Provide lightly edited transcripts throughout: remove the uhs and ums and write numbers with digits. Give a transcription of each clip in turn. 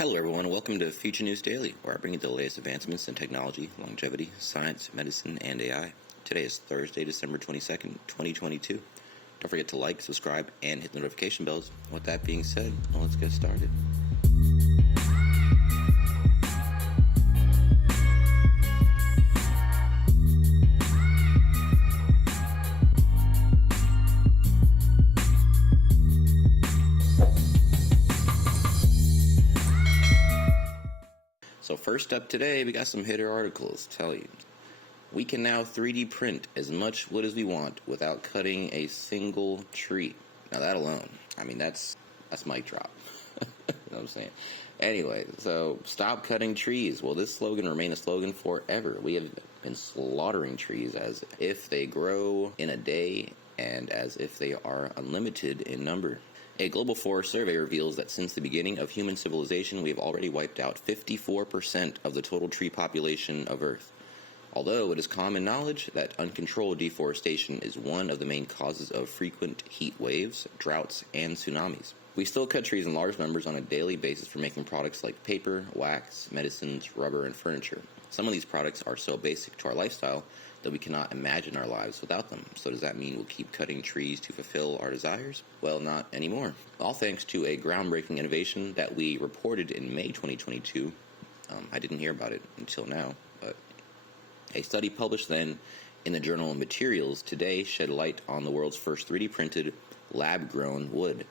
Hello everyone, welcome to Future News Daily, where I bring you the latest advancements in technology, longevity, science, medicine, and AI. Today is Thursday, December 22nd, 2022. Don't forget to like, subscribe, and hit the notification bells. With that being said, let's get started. So first up today, we got some hitter articles. Tell you, we can now 3D print as much wood as we want without cutting a single tree. Now that alone, that's mic drop. You know what I'm saying? Anyway, so stop cutting trees. Will this slogan remain a slogan forever? We have been slaughtering trees as if they grow in a day and as if they are unlimited in number. A global forest survey reveals that since the beginning of human civilization, we have already wiped out 54% of the total tree population of Earth. Although it is common knowledge that uncontrolled deforestation is one of the main causes of frequent heat waves, droughts, and tsunamis, we still cut trees in large numbers on a daily basis for making products like paper, wax, medicines, rubber, and furniture. Some of these products are so basic to our lifestyle that we cannot imagine our lives without them. So does that mean we'll keep cutting trees to fulfill our desires? Well, not anymore. All thanks to a groundbreaking innovation that we reported in May 2022. I didn't hear about it until now, but a study published then in the journal Materials Today shed light on the world's first 3D printed lab-grown wood.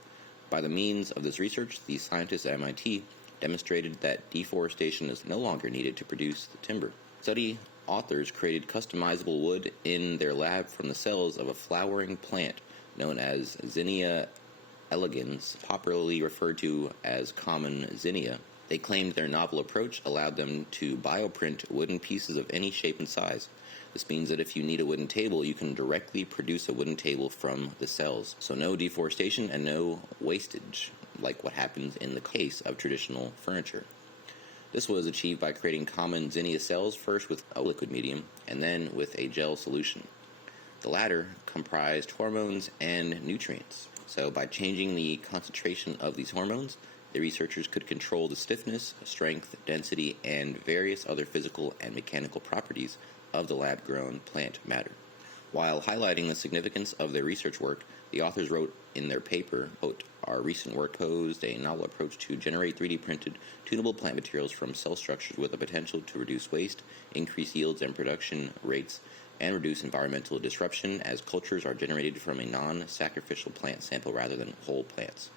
By the means of this research, the scientists at MIT demonstrated that deforestation is no longer needed to produce the timber. Study authors created customizable wood in their lab from the cells of a flowering plant known as Zinnia elegans, popularly referred to as common zinnia. They claimed their novel approach allowed them to bioprint wooden pieces of any shape and size. This means that if you need a wooden table, you can directly produce a wooden table from the cells. So no deforestation and no wastage, like what happens in the case of traditional furniture. This was achieved by creating common zinnia cells, first with a liquid medium and then with a gel solution. The latter comprised hormones and nutrients. So by changing the concentration of these hormones, the researchers could control the stiffness, strength, density, and various other physical and mechanical properties of the lab-grown plant matter. While highlighting the significance of their research work, the authors wrote in their paper, quote, "Our recent work posed a novel approach to generate 3D printed tunable plant materials from cell structures with the potential to reduce waste, increase yields and production rates, and reduce environmental disruption as cultures are generated from a non-sacrificial plant sample rather than whole plants."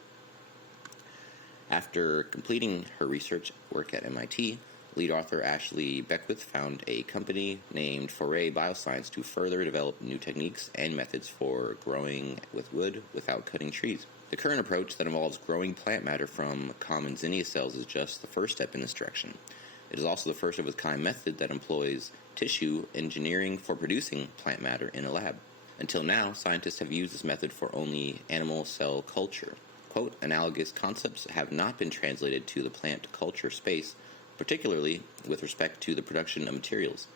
After completing her research work at MIT, lead author Ashley Beckwith found a company named Foray Bioscience to further develop new techniques and methods for growing with wood without cutting trees. The current approach that involves growing plant matter from common zinnia cells is just the first step in this direction. It is also the first of its kind method that employs tissue engineering for producing plant matter in a lab. Until now, scientists have used this method for only animal cell culture. Quote, "Analogous concepts have not been translated to the plant culture space, particularly with respect to the production of materials.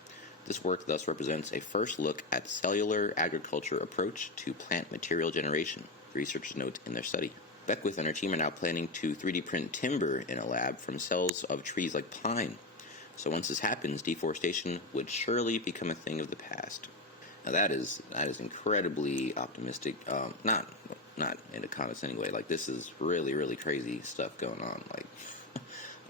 This work thus represents a first look at cellular agriculture approach to plant material generation," the researchers note in their study. Beckwith and her team are now planning to 3D print timber in a lab from cells of trees like pine. So once this happens, deforestation would surely become a thing of the past. Now that is incredibly optimistic. Not in a condescending way. Like, this is really, really crazy stuff going on. Like,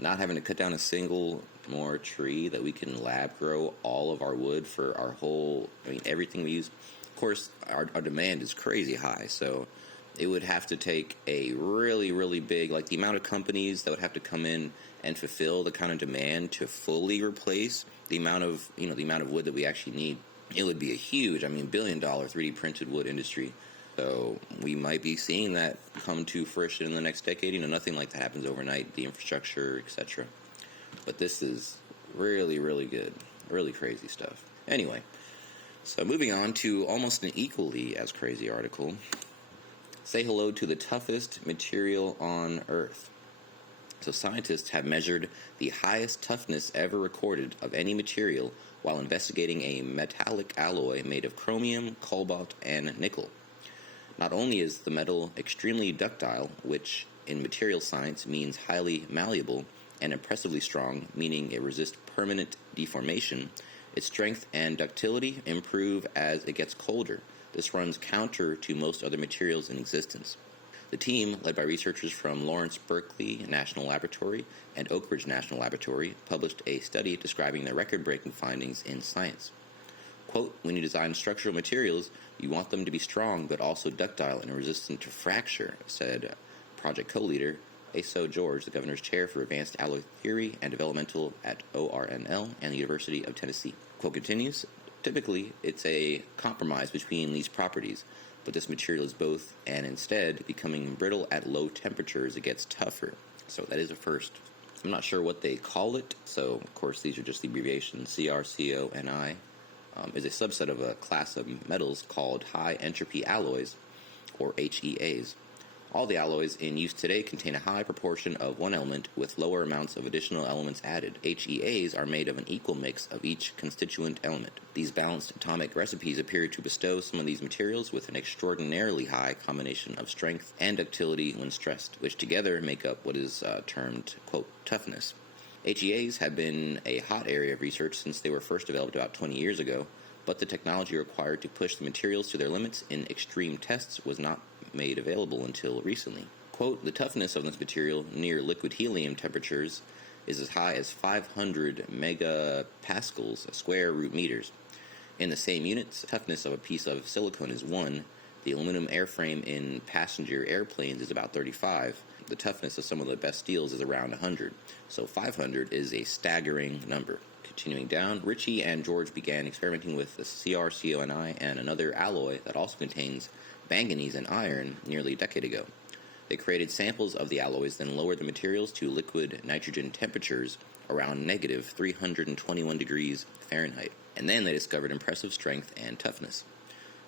not having to cut down a single more tree, that we can lab grow all of our wood for our whole, everything we use. Of course, our demand is crazy high, so it would have to take a really, really big, like the amount of companies that would have to come in and fulfill the kind of demand to fully replace the amount of wood that we actually need. It would be a huge, billion-dollar 3D printed wood industry. So we might be seeing that come to fruition in the next decade. Nothing like that happens overnight, the infrastructure, etc. But this is really, really good. Really crazy stuff. Anyway, so moving on to almost an equally as crazy article. Say hello to the toughest material on Earth. So scientists have measured the highest toughness ever recorded of any material while investigating a metallic alloy made of chromium, cobalt, and nickel. Not only is the metal extremely ductile, which in material science means highly malleable, and impressively strong, meaning it resists permanent deformation, its strength and ductility improve as it gets colder. This runs counter to most other materials in existence. The team, led by researchers from Lawrence Berkeley National Laboratory and Oak Ridge National Laboratory, published a study describing their record-breaking findings in Science. Quote, when you design structural materials, you want them to be strong but also ductile and resistant to fracture, said project co-leader Aso George, the governor's chair for advanced alloy theory and developmental at ORNL and the University of Tennessee. Quote continues, typically, it's a compromise between these properties, but this material is both, and instead, becoming brittle at low temperatures, it gets tougher. So that is a first. I'm not sure what they call it, so of course these are just the abbreviations. CrCONI is a subset of a class of metals called high-entropy alloys, or HEAs. All the alloys in use today contain a high proportion of one element with lower amounts of additional elements added. HEAs are made of an equal mix of each constituent element. These balanced atomic recipes appear to bestow some of these materials with an extraordinarily high combination of strength and ductility when stressed, which together make up what is termed, quote, toughness. HEAs have been a hot area of research since they were first developed about 20 years ago, but the technology required to push the materials to their limits in extreme tests was not made available until recently. Quote, the toughness of this material near liquid helium temperatures is as high as 500 megapascals, square root meters. In the same units, the toughness of a piece of silicone is 1. The aluminum airframe in passenger airplanes is about 35. The toughness of some of the best steels is around 100. So 500 is a staggering number. Continuing down, Ritchie and George began experimenting with the CrCONI and another alloy that also contains manganese and iron nearly a decade ago. They created samples of the alloys, then lowered the materials to liquid nitrogen temperatures around negative 321 degrees Fahrenheit. And then they discovered impressive strength and toughness.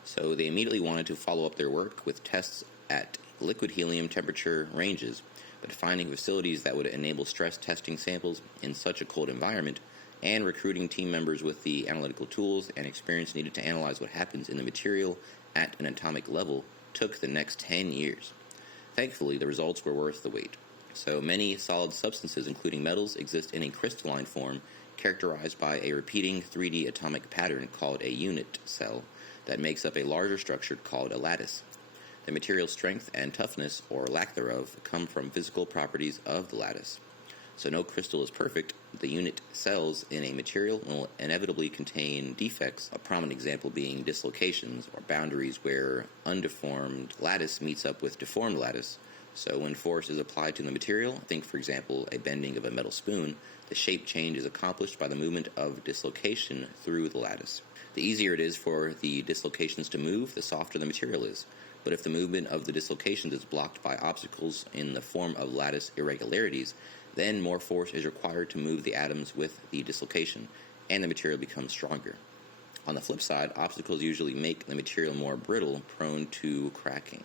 So they immediately wanted to follow up their work with tests at liquid helium temperature ranges, but finding facilities that would enable stress testing samples in such a cold environment and recruiting team members with the analytical tools and experience needed to analyze what happens in the material at an atomic level took the next 10 years. Thankfully, the results were worth the wait. So many solid substances, including metals, exist in a crystalline form characterized by a repeating 3D atomic pattern called a unit cell that makes up a larger structure called a lattice. The material strength and toughness, or lack thereof, come from physical properties of the lattice. So no crystal is perfect. The unit cells in a material will inevitably contain defects, a prominent example being dislocations or boundaries where undeformed lattice meets up with deformed lattice. So when force is applied to the material, think for example a bending of a metal spoon, the shape change is accomplished by the movement of dislocation through the lattice. The easier it is for the dislocations to move, the softer the material is. But if the movement of the dislocations is blocked by obstacles in the form of lattice irregularities, then more force is required to move the atoms with the dislocation, and the material becomes stronger. On the flip side, obstacles usually make the material more brittle, prone to cracking.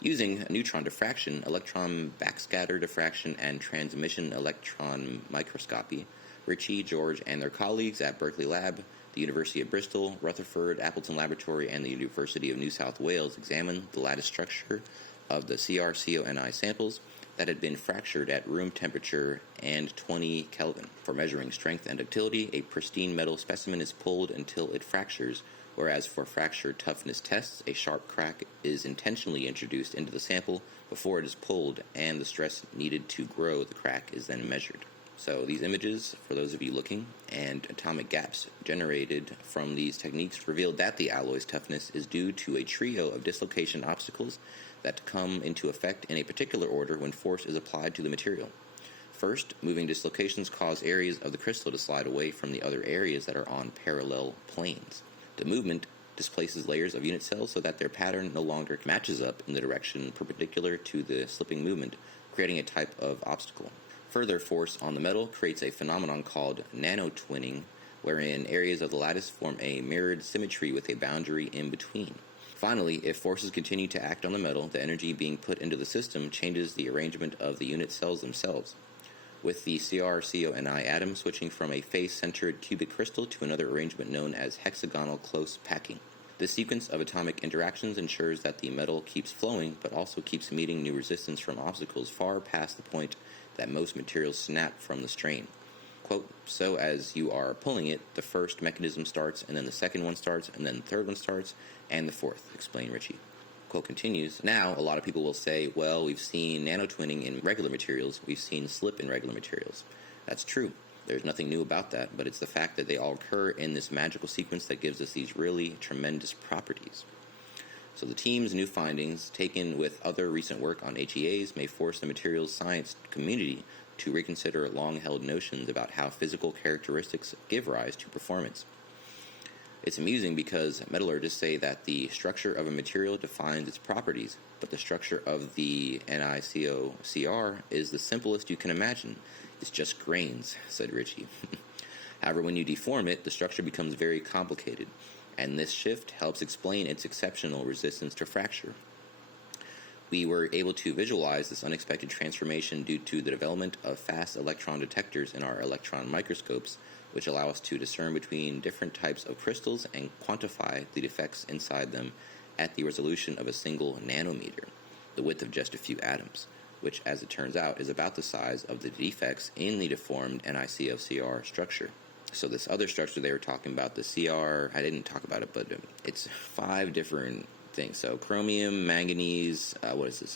Using neutron diffraction, electron backscatter diffraction, and transmission electron microscopy, Ritchie, George, and their colleagues at Berkeley Lab, the University of Bristol, Rutherford, Appleton Laboratory, and the University of New South Wales examined the lattice structure of the CrCONI samples that had been fractured at room temperature and 20 Kelvin. For measuring strength and ductility, a pristine metal specimen is pulled until it fractures, whereas for fracture toughness tests, a sharp crack is intentionally introduced into the sample before it is pulled, and the stress needed to grow the crack is then measured. So these images, for those of you looking, and atomic gaps generated from these techniques revealed that the alloy's toughness is due to a trio of dislocation obstacles that come into effect in a particular order when force is applied to the material. First, moving dislocations cause areas of the crystal to slide away from the other areas that are on parallel planes. The movement displaces layers of unit cells so that their pattern no longer matches up in the direction perpendicular to the slipping movement, creating a type of obstacle. Further force on the metal creates a phenomenon called nanotwinning, wherein areas of the lattice form a mirrored symmetry with a boundary in between. Finally, if forces continue to act on the metal, the energy being put into the system changes the arrangement of the unit cells themselves, with the CrCONI atom switching from a face-centered cubic crystal to another arrangement known as hexagonal close packing. This sequence of atomic interactions ensures that the metal keeps flowing, but also keeps meeting new resistance from obstacles far past the point that most materials snap from the strain. Quote, so as you are pulling it, the first mechanism starts, and then the second one starts, and then the third one starts, and the fourth, explained Ritchie. Quote continues, now a lot of people will say, well, we've seen nanotwinning in regular materials, we've seen slip in regular materials. That's true. There's nothing new about that, but it's the fact that they all occur in this magical sequence that gives us these really tremendous properties. So the team's new findings, taken with other recent work on HEAs, may force the materials science community to reconsider long-held notions about how physical characteristics give rise to performance. It's amusing because metallurgists say that the structure of a material defines its properties, but the structure of the NiCO-CR is the simplest you can imagine. It's just grains, said Ritchie. However, when you deform it, the structure becomes very complicated, and this shift helps explain its exceptional resistance to fracture. We were able to visualize this unexpected transformation due to the development of fast electron detectors in our electron microscopes, which allow us to discern between different types of crystals and quantify the defects inside them at the resolution of a single nanometer, the width of just a few atoms, which, as it turns out, is about the size of the defects in the deformed NiCO-CR structure. So this other structure they were talking about, the CR, I didn't talk about it, but it's 5 different things. So chromium, manganese,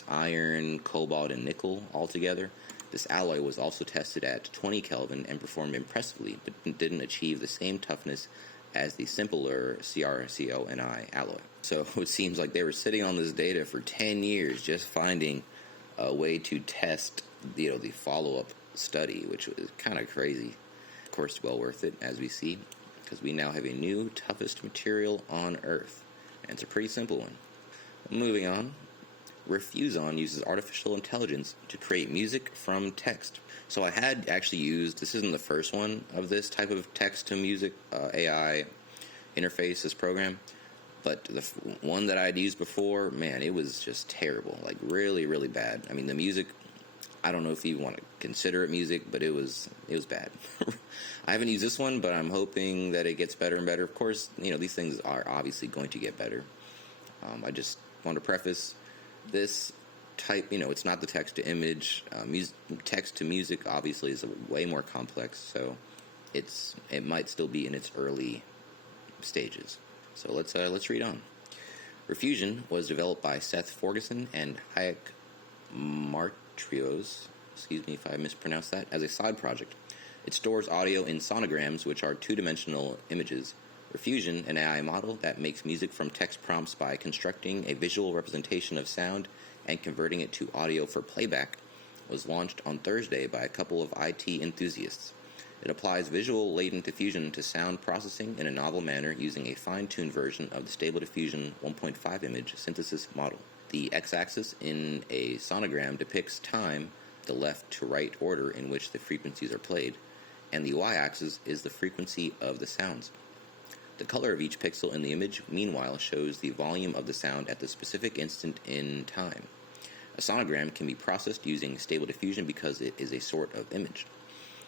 iron, cobalt, and nickel all together. This alloy was also tested at 20 Kelvin and performed impressively, but didn't achieve the same toughness as the simpler CrCO-Ni alloy. So it seems like they were sitting on this data for 10 years just finding a way to test the follow-up study, which was kind of crazy. Of course, well worth it, as we see, because we now have a new toughest material on Earth. And it's a pretty simple one. Moving on, Refusion uses artificial intelligence to create music from text. So I had actually used, this isn't the first one of this type of text-to-music AI interface, this program, but the one that I'd used before, man, it was just terrible, like really, really bad. I mean, the music, I don't know if you want to consider it music, but it was bad. I haven't used this one, but I'm hoping that it gets better and better. Of course, these things are obviously going to get better. I just want to preface this type, it's not the text-to-image. Text-to-music obviously is way more complex, so it might still be in its early stages. So let's read on. Refusion was developed by Seth Ferguson and Hayek Martrios, excuse me if I mispronounced that, as a side project. It stores audio in sonograms, which are two-dimensional images. Refusion, an AI model that makes music from text prompts by constructing a visual representation of sound and converting it to audio for playback, was launched on Thursday by a couple of IT enthusiasts. It applies visual latent diffusion to sound processing in a novel manner using a fine-tuned version of the Stable Diffusion 1.5 image synthesis model. The x-axis in a sonogram depicts time, the left to right order in which the frequencies are played, and the y-axis is the frequency of the sounds. The color of each pixel in the image, meanwhile, shows the volume of the sound at the specific instant in time. A sonogram can be processed using Stable Diffusion because it is a sort of image.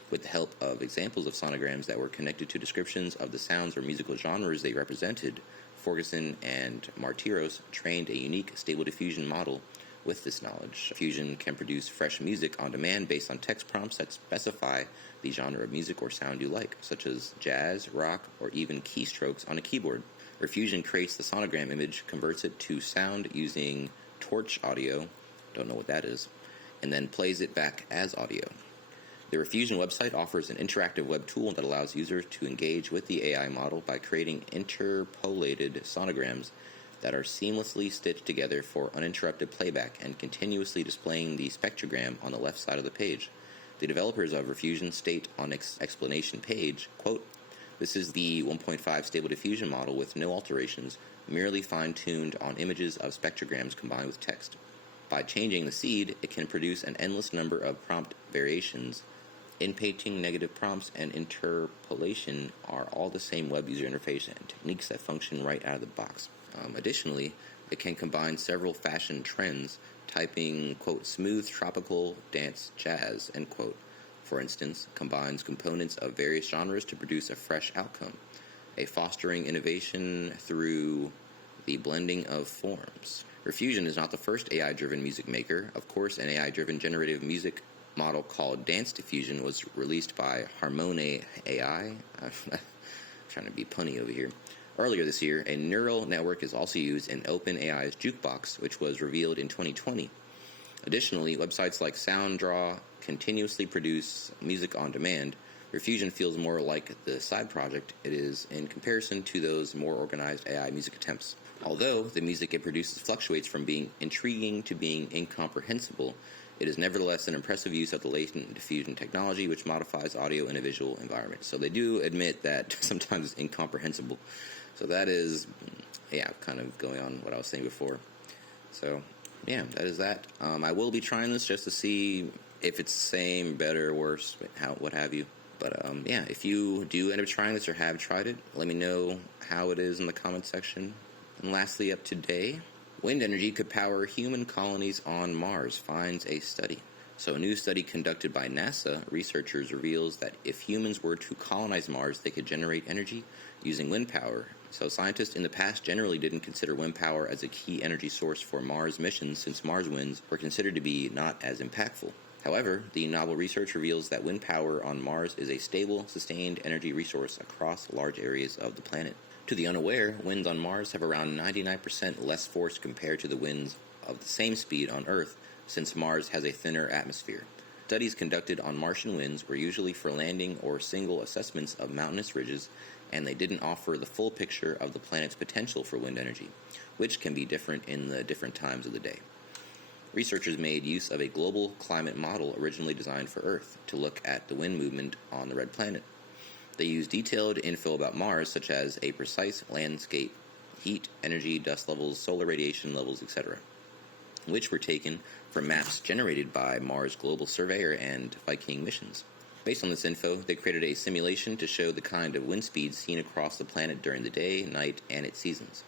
With the help of examples of sonograms that were connected to descriptions of the sounds or musical genres they represented, Ferguson and Martiros trained a unique Stable Diffusion model. With this knowledge, Fusion can produce fresh music on demand based on text prompts that specify the genre of music or sound you like, such as jazz, rock, or even keystrokes on a keyboard. Refusion creates the sonogram image, converts it to sound using torch audio, don't know what that is, and then plays it back as audio. The Refusion website offers an interactive web tool that allows users to engage with the AI model by creating interpolated sonograms that are seamlessly stitched together for uninterrupted playback and continuously displaying the spectrogram on the left side of the page. The developers of Refusion state on its explanation page, quote, "This is the 1.5 Stable Diffusion model with no alterations, merely fine-tuned on images of spectrograms combined with text. By changing the seed, it can produce an endless number of prompt variations. In-painting, negative prompts, and interpolation are all the same web user interface and techniques that function right out of the box. Additionally, it can combine several fashion trends, typing, quote, smooth tropical dance jazz, end quote, for instance, combines components of various genres to produce a fresh outcome, fostering innovation through the blending of forms." Refusion is not the first AI-driven music maker. Of course, an AI-driven generative music model called Dance Diffusion was released by Harmony AI. I'm trying to be punny over here. Earlier this year, a neural network is also used in OpenAI's Jukebox, which was revealed in 2020. Additionally, websites like SoundDraw continuously produce music on demand, where Fusion feels more like the side project it is in comparison to those more organized AI music attempts. Although the music it produces fluctuates from being intriguing to being incomprehensible, it is nevertheless an impressive use of the latent diffusion technology, which modifies audio in a visual environment. So they do admit that sometimes it's incomprehensible. So that is, kind of going on what I was saying before. So, that is that. I will be trying this just to see if it's the same, better, worse, what have you. But, if you do end up trying this or have tried it, let me know how it is in the comments section. And lastly, up today, wind energy could power human colonies on Mars, finds a study. So a new study conducted by NASA researchers reveals that if humans were to colonize Mars, they could generate energy using wind power. So scientists in the past generally didn't consider wind power as a key energy source for Mars missions, since Mars winds were considered to be not as impactful. However, the novel research reveals that wind power on Mars is a stable, sustained energy resource across large areas of the planet. To the unaware, winds on Mars have around 99% less force compared to the winds of the same speed on Earth, since Mars has a thinner atmosphere. Studies conducted on Martian winds were usually for landing or single assessments of mountainous ridges, and they didn't offer the full picture of the planet's potential for wind energy, which can be different in the different times of the day. Researchers made use of a global climate model originally designed for Earth to look at the wind movement on the red planet. They used detailed info about Mars, such as a precise landscape, heat, energy, dust levels, solar radiation levels, etc., which were taken from maps generated by Mars Global Surveyor and Viking missions. Based on this info, they created a simulation to show the kind of wind speeds seen across the planet during the day, night, and its seasons.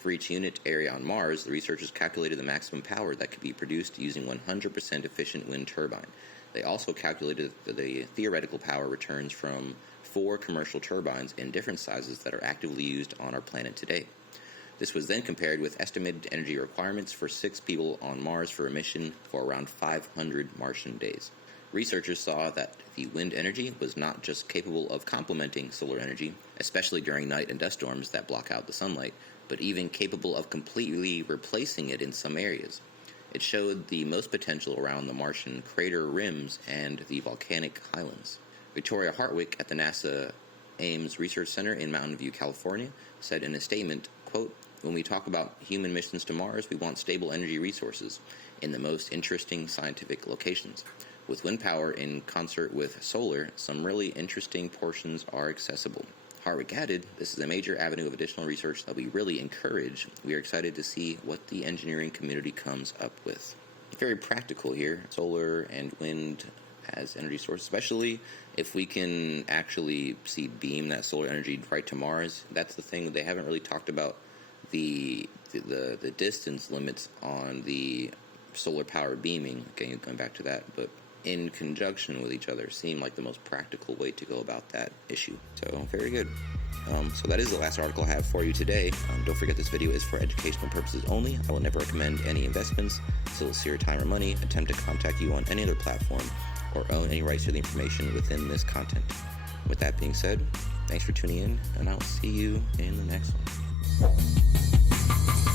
For each unit area on Mars, the researchers calculated the maximum power that could be produced using 100% efficient wind turbine. They also calculated the theoretical power returns from 4 commercial turbines in different sizes that are actively used on our planet today. This was then compared with estimated energy requirements for 6 people on Mars for a mission for around 500 Martian days. Researchers saw that the wind energy was not just capable of complementing solar energy, especially during night and dust storms that block out the sunlight, but even capable of completely replacing it in some areas. It showed the most potential around the Martian crater rims and the volcanic highlands. Victoria Hartwick at the NASA Ames Research Center in Mountain View, California, said in a statement, quote, "When we talk about human missions to Mars, we want stable energy resources in the most interesting scientific locations. With wind power in concert with solar, some really interesting portions are accessible." Hartwick added, "This is a major avenue of additional research that we really encourage. We are excited to see what the engineering community comes up with." Very practical here, solar and wind as energy source, especially if we can actually beam that solar energy right to Mars. That's the thing. They haven't really talked about the distance limits on the solar power beaming. Again, going back to that, but in conjunction with each other seem like the most practical way to go about that issue. So very good. So that is the last article I have for you today. Don't forget this video is for educational purposes only. I will never recommend any investments, solicit your time or money, attempt to contact you on any other platform, or own any rights to the information within this content. With that being said, thanks for tuning in, and I'll see you in the next one.